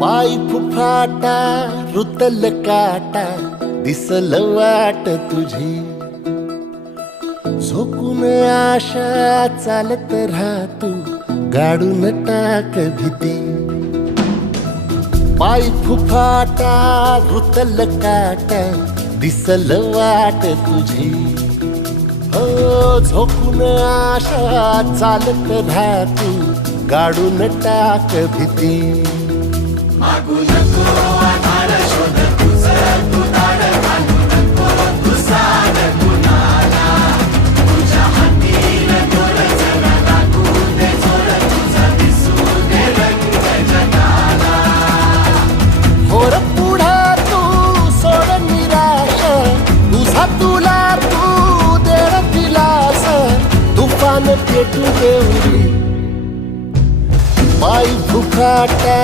पाय फुफाटा रुतल काटा दिसल वाट तुझी झोकून आशा चालत राहतू गाडून टाक भीती पाय फुफाटा रुतल काटा दिसल वाट तुझी हो झोकून आशा चालत राहतू गाडून टाक भीती मागू नको आधार शोध तुझं तू दाड घालू नको तू साड कुणाला तुझ्या हातीन दोर जरा लागू दे जोर तुझा दिसू दे रंग जगाला होर पुढे तू सोड निराश तुझा तुला तू देर दिलास तुफान पेटू देऊरी पाय फुफाटा